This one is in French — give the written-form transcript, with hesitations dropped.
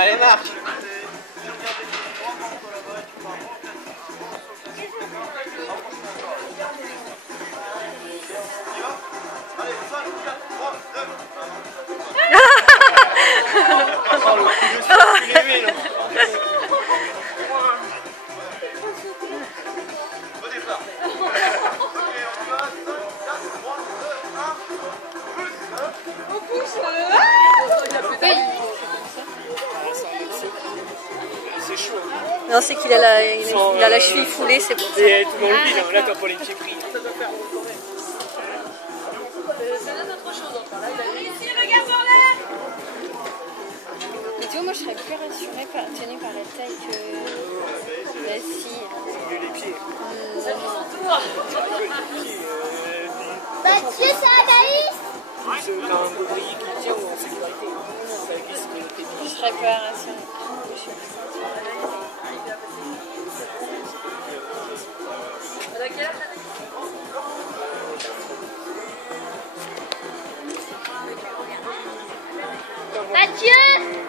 Allez, marche. C'est chaud. Non, c'est qu'il a la cheville foulée, c'est pour ça. C'est tout dans le vide, là t'as pas les pieds pris. Mais tu vois, moi je serais plus rassurée tenue par la taille que la fille. Les pieds. Mathieu, c'est Anaïs. T'as un baudrier qui tient en sécurité. Ça glisse, mais t'es Je serais pas rassurée. Mathieu.